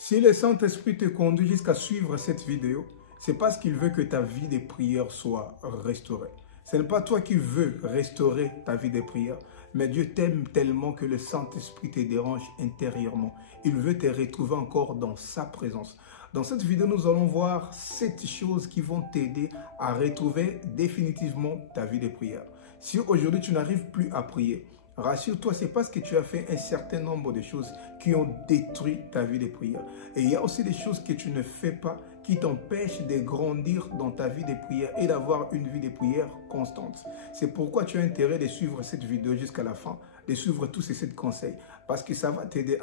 Si le Saint-Esprit te conduit jusqu'à suivre cette vidéo, c'est parce qu'il veut que ta vie de prière soit restaurée. Ce n'est pas toi qui veux restaurer ta vie de prière, mais Dieu t'aime tellement que le Saint-Esprit te dérange intérieurement. Il veut te retrouver encore dans sa présence. Dans cette vidéo, nous allons voir 7 choses qui vont t'aider à retrouver définitivement ta vie de prière. Si aujourd'hui tu n'arrives plus à prier, rassure-toi, c'est parce que tu as fait un certain nombre de choses qui ont détruit ta vie de prière. Et il y a aussi des choses que tu ne fais pas qui t'empêchent de grandir dans ta vie de prière et d'avoir une vie de prière constante. C'est pourquoi tu as intérêt de suivre cette vidéo jusqu'à la fin, de suivre tous ces 7 conseils, parce que ça va t'aider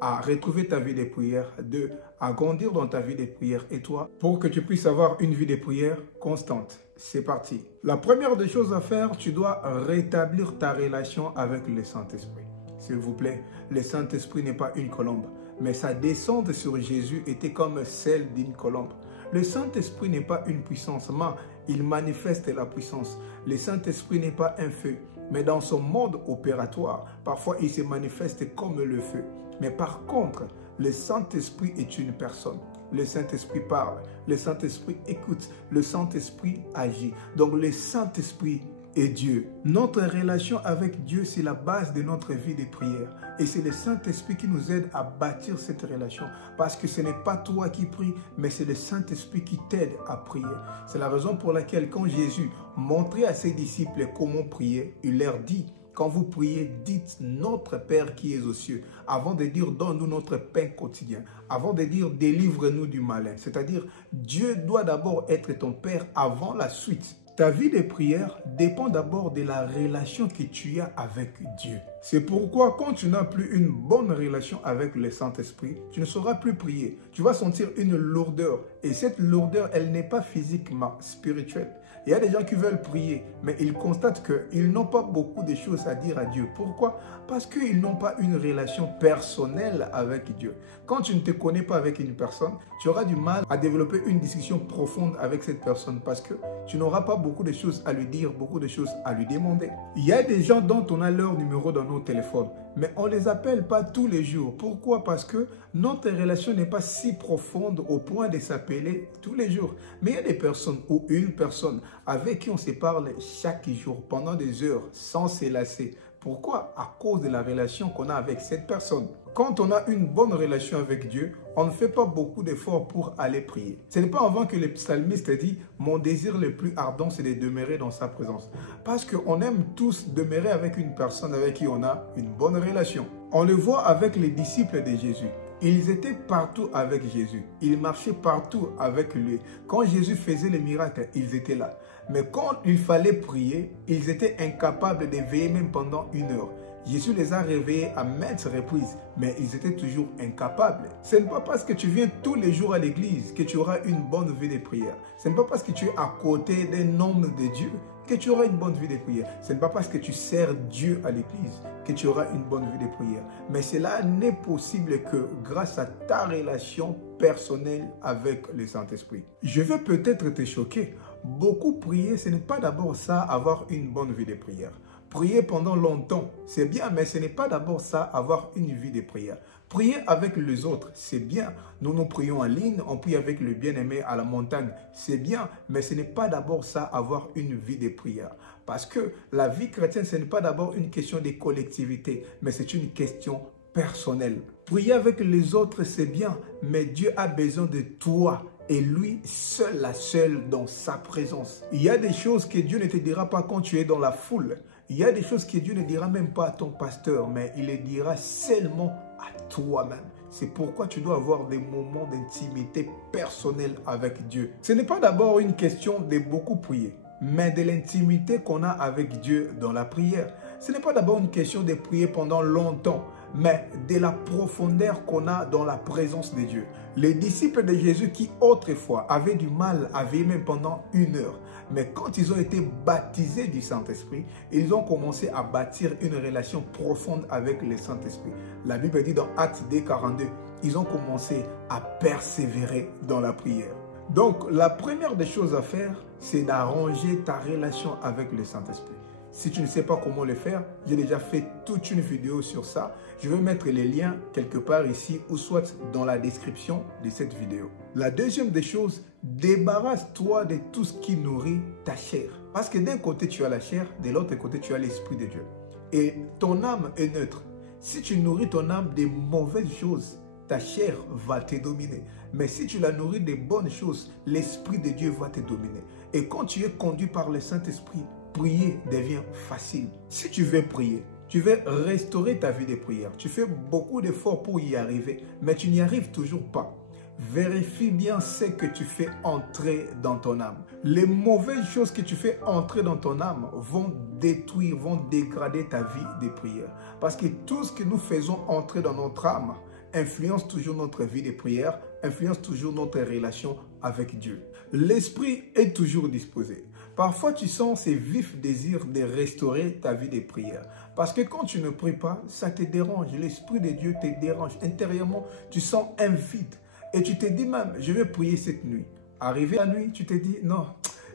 à retrouver ta vie de prière, 2, à grandir dans ta vie de prière et toi, pour que tu puisses avoir une vie de prière constante. C'est parti. La première des choses à faire, tu dois rétablir ta relation avec le Saint-Esprit. S'il vous plaît, le Saint-Esprit n'est pas une colombe, mais sa descente sur Jésus était comme celle d'une colombe. Le Saint-Esprit n'est pas une puissance, mais il manifeste la puissance. Le Saint-Esprit n'est pas un feu, mais dans son mode opératoire, parfois il se manifeste comme le feu. Mais par contre, le Saint-Esprit est une personne. Le Saint-Esprit parle, le Saint-Esprit écoute, le Saint-Esprit agit. Donc le Saint-Esprit est Dieu. Notre relation avec Dieu, c'est la base de notre vie de prière. Et c'est le Saint-Esprit qui nous aide à bâtir cette relation. Parce que ce n'est pas toi qui pries, mais c'est le Saint-Esprit qui t'aide à prier. C'est la raison pour laquelle quand Jésus montrait à ses disciples comment prier, il leur dit: quand vous priez, dites « Notre Père qui est aux cieux », avant de dire « Donne-nous notre pain quotidien », avant de dire « Délivre-nous du malin ». C'est-à-dire, Dieu doit d'abord être ton Père avant la suite. Ta vie de prière dépend d'abord de la relation que tu as avec Dieu. C'est pourquoi quand tu n'as plus une bonne relation avec le Saint-Esprit, tu ne sauras plus prier. Tu vas sentir une lourdeur. Et cette lourdeur, elle n'est pas physiquement spirituelle. Il y a des gens qui veulent prier, mais ils constatent qu'ils n'ont pas beaucoup de choses à dire à Dieu. Pourquoi? Parce qu'ils n'ont pas une relation personnelle avec Dieu. Quand tu ne te connais pas avec une personne, tu auras du mal à développer une discussion profonde avec cette personne parce que tu n'auras pas beaucoup de choses à lui dire, beaucoup de choses à lui demander. Il y a des gens dont on a leur numéro dans nos téléphones, mais on ne les appelle pas tous les jours. Pourquoi? Parce que notre relation n'est pas si profonde au point de s'appeler tous les jours. Mais il y a des personnes ou une personne avec qui on se parle chaque jour, pendant des heures, sans se lasser. Pourquoi? À cause de la relation qu'on a avec cette personne. Quand on a une bonne relation avec Dieu, on ne fait pas beaucoup d'efforts pour aller prier. Ce n'est pas avant que le psalmiste dit « Mon désir le plus ardent, c'est de demeurer dans sa présence ». Parce qu'on aime tous demeurer avec une personne avec qui on a une bonne relation. On le voit avec les disciples de Jésus. Ils étaient partout avec Jésus. Ils marchaient partout avec lui. Quand Jésus faisait les miracles, ils étaient là. Mais quand il fallait prier, ils étaient incapables de veiller même pendant 1 heure. Jésus les a réveillés à maintes reprises, mais ils étaient toujours incapables. Ce n'est pas parce que tu viens tous les jours à l'église que tu auras une bonne vie de prière. Ce n'est pas parce que tu es à côté d'un homme de Dieu que tu auras une bonne vie de prière. Ce n'est pas parce que tu sers Dieu à l'église que tu auras une bonne vie de prière. Mais cela n'est possible que grâce à ta relation personnelle avec le Saint-Esprit. Je vais peut-être te choquer. Beaucoup prier, ce n'est pas d'abord ça, avoir une bonne vie de prière. Prier pendant longtemps, c'est bien, mais ce n'est pas d'abord ça, avoir une vie de prière. Prier avec les autres, c'est bien. Nous prions en ligne, on prie avec le bien-aimé à la montagne, c'est bien, mais ce n'est pas d'abord ça, avoir une vie de prière. Parce que la vie chrétienne, ce n'est pas d'abord une question de collectivité, mais c'est une question personnelle. Prier avec les autres, c'est bien, mais Dieu a besoin de toi. Et lui, seul, la seule dans sa présence. Il y a des choses que Dieu ne te dira pas quand tu es dans la foule. Il y a des choses que Dieu ne dira même pas à ton pasteur, mais il les dira seulement à toi-même. C'est pourquoi tu dois avoir des moments d'intimité personnelle avec Dieu. Ce n'est pas d'abord une question de beaucoup prier, mais de l'intimité qu'on a avec Dieu dans la prière. Ce n'est pas d'abord une question de prier pendant longtemps, mais de la profondeur qu'on a dans la présence de Dieu. Les disciples de Jésus qui autrefois avaient du mal à veiller même pendant 1 heure, mais quand ils ont été baptisés du Saint-Esprit, ils ont commencé à bâtir une relation profonde avec le Saint-Esprit. La Bible dit dans Actes 2:42, ils ont commencé à persévérer dans la prière. Donc, la première des choses à faire, c'est d'arranger ta relation avec le Saint-Esprit. Si tu ne sais pas comment le faire, j'ai déjà fait toute une vidéo sur ça. Je vais mettre les liens quelque part ici ou soit dans la description de cette vidéo. La deuxième des choses, débarrasse-toi de tout ce qui nourrit ta chair. Parce que d'un côté, tu as la chair, de l'autre côté, tu as l'Esprit de Dieu. Et ton âme est neutre. Si tu nourris ton âme de mauvaises choses, ta chair va te dominer. Mais si tu la nourris de bonnes choses, l'Esprit de Dieu va te dominer. Et quand tu es conduit par le Saint-Esprit, prier devient facile. Si tu veux prier, tu veux restaurer ta vie de prière. Tu fais beaucoup d'efforts pour y arriver, mais tu n'y arrives toujours pas. Vérifie bien ce que tu fais entrer dans ton âme. Les mauvaises choses que tu fais entrer dans ton âme vont détruire, vont dégrader ta vie de prière. Parce que tout ce que nous faisons entrer dans notre âme influence toujours notre vie de prière, influence toujours notre relation avec Dieu. L'esprit est toujours disposé. Parfois, tu sens ces vifs désirs de restaurer ta vie de prière. Parce que quand tu ne pries pas, ça te dérange. L'Esprit de Dieu te dérange. Intérieurement, tu sens un vide. Et tu te dis même, je vais prier cette nuit. Arrivé la nuit, tu te dis, non,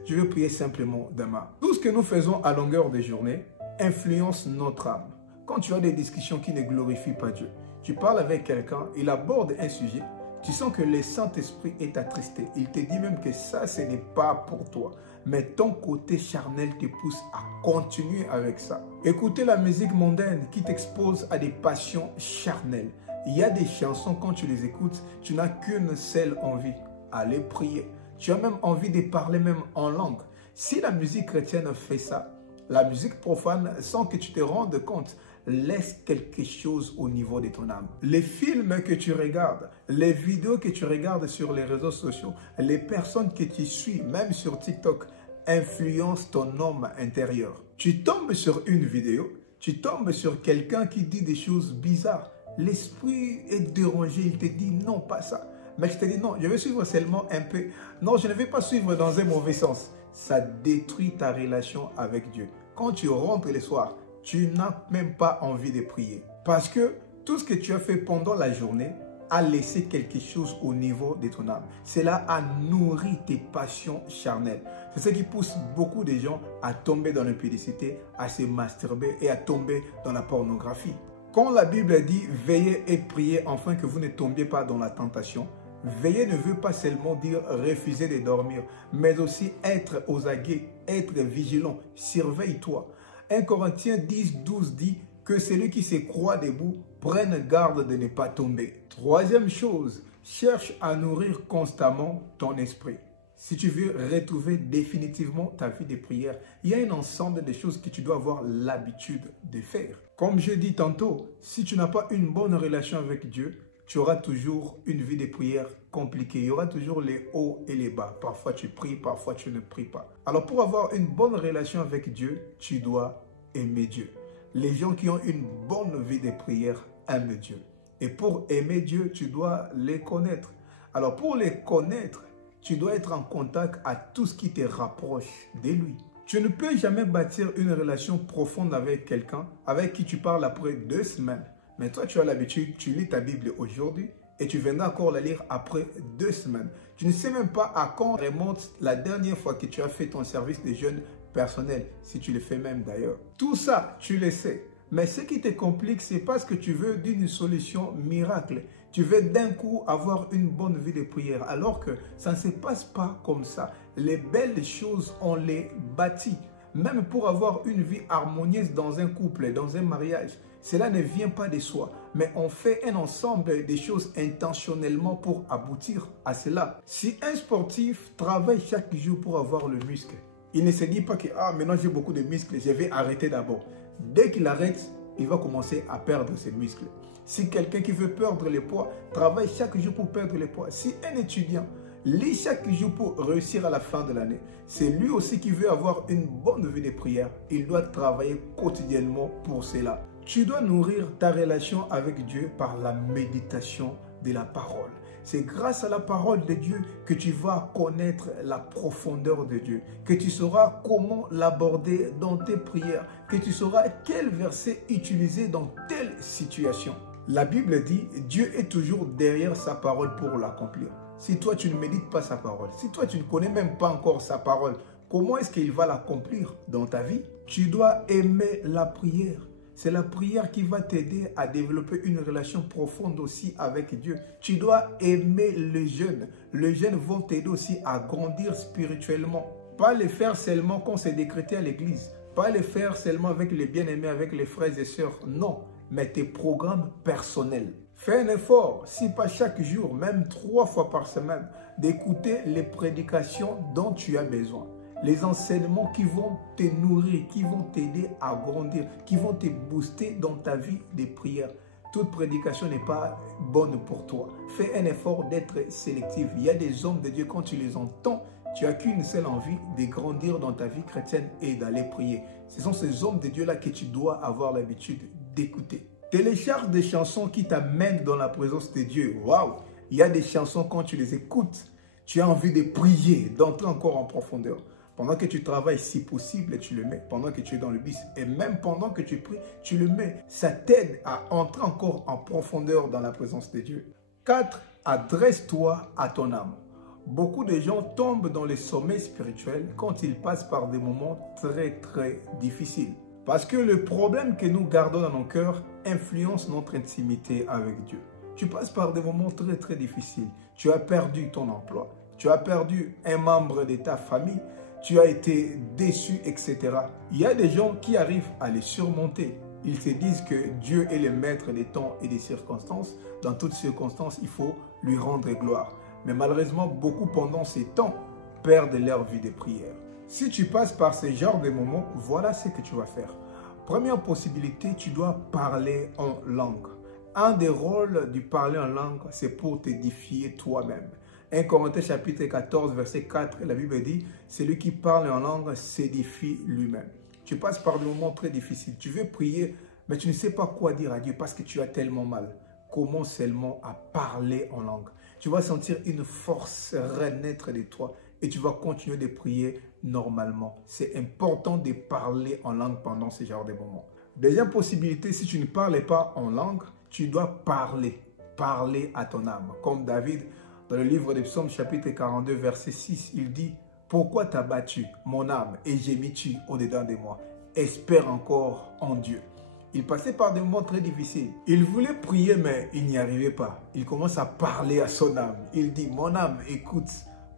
je vais prier simplement demain. Tout ce que nous faisons à longueur de journée influence notre âme. Quand tu as des discussions qui ne glorifient pas Dieu, tu parles avec quelqu'un, il aborde un sujet, tu sens que le Saint-Esprit est attristé. Il te dit même que ça, ce n'est pas pour toi. Mais ton côté charnel te pousse à continuer avec ça. Écouter la musique mondaine qui t'expose à des passions charnelles. Il y a des chansons, quand tu les écoutes, tu n'as qu'une seule envie, aller prier. Tu as même envie de parler même en langue. Si la musique chrétienne fait ça, la musique profane, sans que tu te rendes compte, laisse quelque chose au niveau de ton âme. Les films que tu regardes, les vidéos que tu regardes sur les réseaux sociaux, les personnes que tu suis, même sur TikTok, influencent ton homme intérieur. Tu tombes sur une vidéo, tu tombes sur quelqu'un qui dit des choses bizarres. L'esprit est dérangé, il te dit non, pas ça. Mais je te dis non, je vais suivre seulement un peu. Non, je ne vais pas suivre dans un mauvais sens. Ça détruit ta relation avec Dieu. Quand tu rentres le soir, tu n'as même pas envie de prier. Parce que tout ce que tu as fait pendant la journée a laissé quelque chose au niveau de ton âme. Cela a nourri tes passions charnelles. C'est ce qui pousse beaucoup de gens à tomber dans l'impudicité, à se masturber et à tomber dans la pornographie. Quand la Bible dit « Veillez et priez afin que vous ne tombiez pas dans la tentation », veiller ne veut pas seulement dire refuser de dormir, mais aussi être aux aguets, être vigilant, surveille-toi. 1 Corinthiens 10, 12 dit que celui qui se croit debout prenne garde de ne pas tomber. Troisième chose, cherche à nourrir constamment ton esprit. Si tu veux retrouver définitivement ta vie de prière, il y a un ensemble de choses que tu dois avoir l'habitude de faire. Comme je dis tantôt, si tu n'as pas une bonne relation avec Dieu, tu auras toujours une vie de prière compliquée. Il y aura toujours les hauts et les bas. Parfois tu pries, parfois tu ne pries pas. Alors pour avoir une bonne relation avec Dieu, tu dois aimer Dieu. Les gens qui ont une bonne vie de prière aiment Dieu. Et pour aimer Dieu, tu dois les connaître. Alors pour les connaître, tu dois être en contact à tout ce qui te rapproche de lui. Tu ne peux jamais bâtir une relation profonde avec quelqu'un avec qui tu parles après 2 semaines. Mais toi, tu as l'habitude, tu lis ta Bible aujourd'hui et tu viendras encore la lire après 2 semaines. Tu ne sais même pas à quand remonte la dernière fois que tu as fait ton service de jeûne personnel, si tu le fais même d'ailleurs. Tout ça, tu le sais. Mais ce qui te complique, c'est parce que tu veux d'une solution miracle. Tu veux d'un coup avoir une bonne vie de prière, alors que ça ne se passe pas comme ça. Les belles choses, on les bâtit. Même pour avoir une vie harmonieuse dans un couple, dans un mariage, cela ne vient pas de soi. Mais on fait un ensemble de choses intentionnellement pour aboutir à cela. Si un sportif travaille chaque jour pour avoir le muscle, il ne se dit pas que maintenant j'ai beaucoup de muscles, je vais arrêter d'abord. Dès qu'il arrête, il va commencer à perdre ses muscles. Si quelqu'un qui veut perdre le poids travaille chaque jour pour perdre le poids, si un étudiant lit chaque jour pour réussir à la fin de l'année, c'est lui aussi qui veut avoir une bonne vie de prière. Il doit travailler quotidiennement pour cela. Tu dois nourrir ta relation avec Dieu par la méditation de la parole. C'est grâce à la parole de Dieu que tu vas connaître la profondeur de Dieu, que tu sauras comment l'aborder dans tes prières, que tu sauras quel verset utiliser dans telle situation. La Bible dit, Dieu est toujours derrière sa parole pour l'accomplir. Si toi tu ne médites pas sa parole, si toi tu ne connais même pas encore sa parole, comment est-ce qu'il va l'accomplir dans ta vie? Tu dois aimer la prière. C'est la prière qui va t'aider à développer une relation profonde aussi avec Dieu. Tu dois aimer les jeunes. Les jeunes vont t'aider aussi à grandir spirituellement. Pas les faire seulement quand c'est décrété à l'église. Pas les faire seulement avec les bien-aimés, avec les frères et sœurs. Non, mais tes programmes personnels. Fais un effort, si pas chaque jour, même 3 fois par semaine, d'écouter les prédications dont tu as besoin. Les enseignements qui vont te nourrir, qui vont t'aider à grandir, qui vont te booster dans ta vie de prière. Toute prédication n'est pas bonne pour toi. Fais un effort d'être sélectif. Il y a des hommes de Dieu, quand tu les entends, tu n'as qu'une seule envie de grandir dans ta vie chrétienne et d'aller prier. Ce sont ces hommes de Dieu-là que tu dois avoir l'habitude d'écouter. Télécharge des chansons qui t'amènent dans la présence de Dieu. Waouh! Il y a des chansons, quand tu les écoutes, tu as envie de prier, d'entrer encore en profondeur. Pendant que tu travailles, si possible, tu le mets. Pendant que tu es dans le bus et même pendant que tu pries, tu le mets. Ça t'aide à entrer encore en profondeur dans la présence de Dieu. 4. Adresse-toi à ton âme. Beaucoup de gens tombent dans les sommets spirituels quand ils passent par des moments très difficiles. Parce que le problème que nous gardons dans nos cœurs influence notre intimité avec Dieu. Tu passes par des moments très difficiles. Tu as perdu ton emploi. Tu as perdu un membre de ta famille. Tu as été déçu, etc. Il y a des gens qui arrivent à les surmonter. Ils se disent que Dieu est le maître des temps et des circonstances. Dans toutes circonstances, il faut lui rendre gloire. Mais malheureusement, beaucoup pendant ces temps perdent leur vie de prière. Si tu passes par ce genre de moments, voilà ce que tu vas faire. Première possibilité, tu dois parler en langue. Un des rôles du parler en langue, c'est pour t'édifier toi-même. 1 Corinthiens chapitre 14, verset 4, la Bible dit, celui qui parle en langue s'édifie lui-même. Tu passes par des moments très difficiles. Tu veux prier, mais tu ne sais pas quoi dire à Dieu parce que tu as tellement mal. Commence seulement à parler en langue. Tu vas sentir une force renaître de toi et tu vas continuer de prier normalement. C'est important de parler en langue pendant ce genre de moments. Deuxième possibilité, si tu ne parles pas en langue, tu dois parler. Parler à ton âme. Comme David, dans le livre des Psaumes, chapitre 42, verset 6, il dit « Pourquoi t'as battu, mon âme, et gémis-tu au-dedans de moi? Espère encore en Dieu. » Il passait par des moments très difficiles. Il voulait prier, mais il n'y arrivait pas. Il commence à parler à son âme. Il dit « Mon âme, écoute,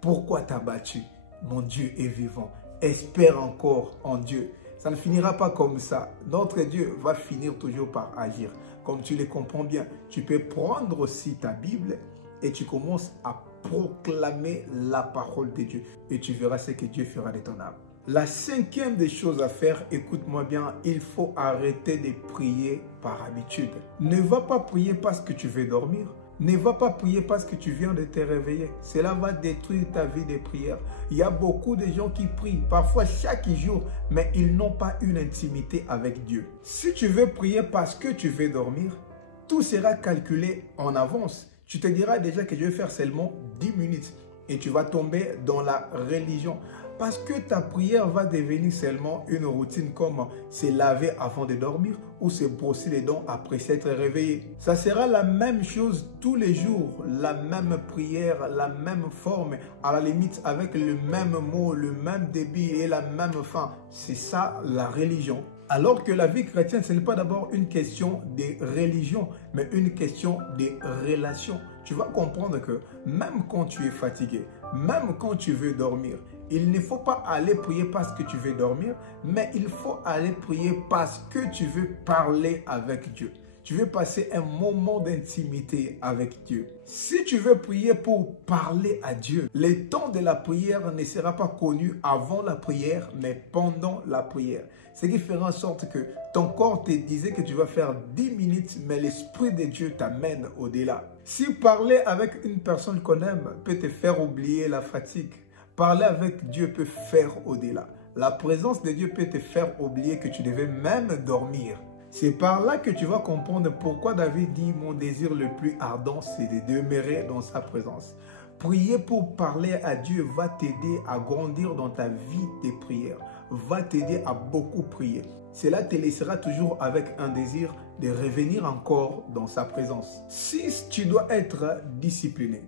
pourquoi t'as battu? Mon Dieu est vivant. Espère encore en Dieu. » Ça ne finira pas comme ça. Notre Dieu va finir toujours par agir. Comme tu le comprends bien, tu peux prendre aussi ta Bible et tu commences à proclamer la parole de Dieu. Et tu verras ce que Dieu fera de ton âme. La cinquième des choses à faire, écoute-moi bien, il faut arrêter de prier par habitude. Ne va pas prier parce que tu veux dormir. Ne va pas prier parce que tu viens de te réveiller. Cela va détruire ta vie de prière. Il y a beaucoup de gens qui prient, parfois chaque jour, mais ils n'ont pas une intimité avec Dieu. Si tu veux prier parce que tu veux dormir, tout sera calculé en avance. Tu te diras déjà que je vais faire seulement 10 minutes et tu vas tomber dans la religion. Parce que ta prière va devenir seulement une routine comme se laver avant de dormir ou se brosser les dents après s'être réveillé. Ça sera la même chose tous les jours, la même prière, la même forme, à la limite avec le même mot, le même débit et la même fin. C'est ça la religion. Alors que la vie chrétienne, ce n'est pas d'abord une question de religion, mais une question de relation. Tu vas comprendre que même quand tu es fatigué, même quand tu veux dormir, il ne faut pas aller prier parce que tu veux dormir, mais il faut aller prier parce que tu veux parler avec Dieu. Tu veux passer un moment d'intimité avec Dieu. Si tu veux prier pour parler à Dieu, le temps de la prière ne sera pas connu avant la prière, mais pendant la prière. Ce qui fera en sorte que ton corps te disait que tu vas faire 10 minutes, mais l'Esprit de Dieu t'amène au-delà. Si parler avec une personne qu'on aime peut te faire oublier la fatigue, parler avec Dieu peut faire au-delà. La présence de Dieu peut te faire oublier que tu devais même dormir. C'est par là que tu vas comprendre pourquoi David dit « Mon désir le plus ardent, c'est de demeurer dans sa présence ». Prier pour parler à Dieu va t'aider à grandir dans ta vie de prière, va t'aider à beaucoup prier. Cela te laissera toujours avec un désir de revenir encore dans sa présence. 6. Tu dois être discipliné.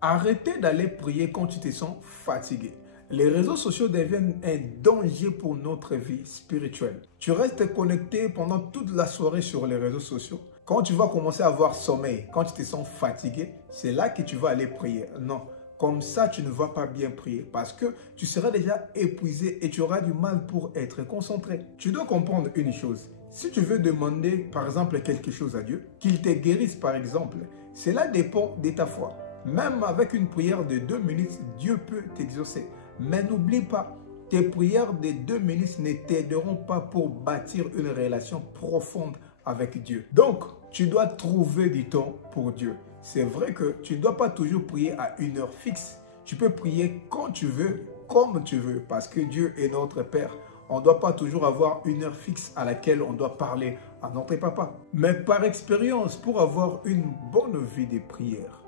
Arrêtez d'aller prier quand tu te sens fatigué. Les réseaux sociaux deviennent un danger pour notre vie spirituelle. Tu restes connecté pendant toute la soirée sur les réseaux sociaux. Quand tu vas commencer à avoir sommeil, quand tu te sens fatigué, c'est là que tu vas aller prier. Non, comme ça, tu ne vas pas bien prier parce que tu seras déjà épuisé et tu auras du mal pour être concentré. Tu dois comprendre une chose. Si tu veux demander, par exemple, quelque chose à Dieu, qu'il te guérisse, par exemple, cela dépend de ta foi. Même avec une prière de 2 minutes, Dieu peut t'exaucer. Mais n'oublie pas, tes prières de 2 minutes ne t'aideront pas pour bâtir une relation profonde avec Dieu. Donc, tu dois trouver du temps pour Dieu. C'est vrai que tu ne dois pas toujours prier à une heure fixe. Tu peux prier quand tu veux, comme tu veux, parce que Dieu est notre Père. On ne doit pas toujours avoir une heure fixe à laquelle on doit parler à notre papa. Mais par expérience, pour avoir une bonne vie de prière,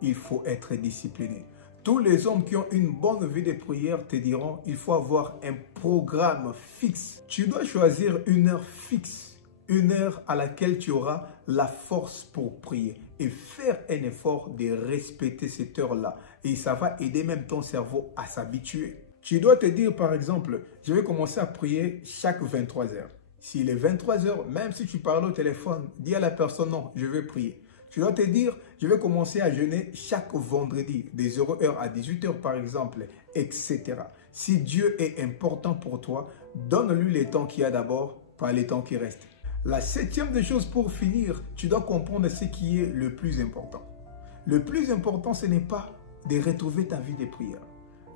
il faut être discipliné. Tous les hommes qui ont une bonne vie de prière te diront qu'il faut avoir un programme fixe. Tu dois choisir une heure fixe, une heure à laquelle tu auras la force pour prier et faire un effort de respecter cette heure-là. Et ça va aider même ton cerveau à s'habituer. Tu dois te dire par exemple, je vais commencer à prier chaque 23 heures. S'il est 23 heures, même si tu parles au téléphone, dis à la personne non, je vais prier. Tu dois te dire, je vais commencer à jeûner chaque vendredi, de 0h à 18h par exemple, etc. Si Dieu est important pour toi, donne-lui les temps qu'il y a d'abord, pas les temps qui restent. La septième des choses pour finir, tu dois comprendre ce qui est le plus important. Le plus important, ce n'est pas de retrouver ta vie de prière.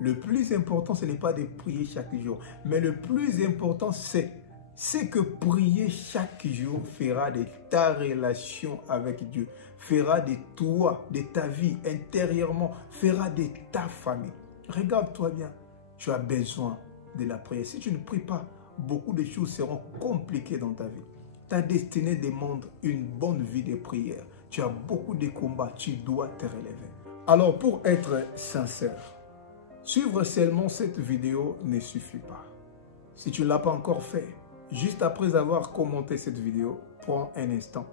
Le plus important, ce n'est pas de prier chaque jour. Mais le plus important, c'est que prier chaque jour fera de ta relation avec Dieu, fera de toi, de ta vie intérieurement, fera de ta famille. Regarde-toi bien, tu as besoin de la prière. Si tu ne pries pas, beaucoup de choses seront compliquées dans ta vie. Ta destinée demande une bonne vie de prière. Tu as beaucoup de combats, tu dois te relever. Alors pour être sincère, suivre seulement cette vidéo ne suffit pas. Si tu ne l'as pas encore fait, juste après avoir commenté cette vidéo, prends un instant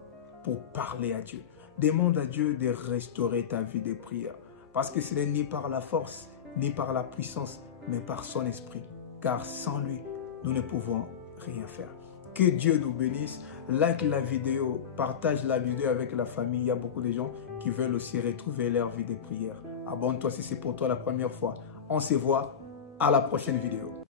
pour parler à Dieu. Demande à Dieu de restaurer ta vie de prière. Parce que ce n'est ni par la force, ni par la puissance, mais par son esprit. Car sans lui, nous ne pouvons rien faire. Que Dieu nous bénisse. Like la vidéo, partage la vidéo avec la famille. Il y a beaucoup de gens qui veulent aussi retrouver leur vie de prière. Abonne-toi si c'est pour toi la première fois. On se voit à la prochaine vidéo.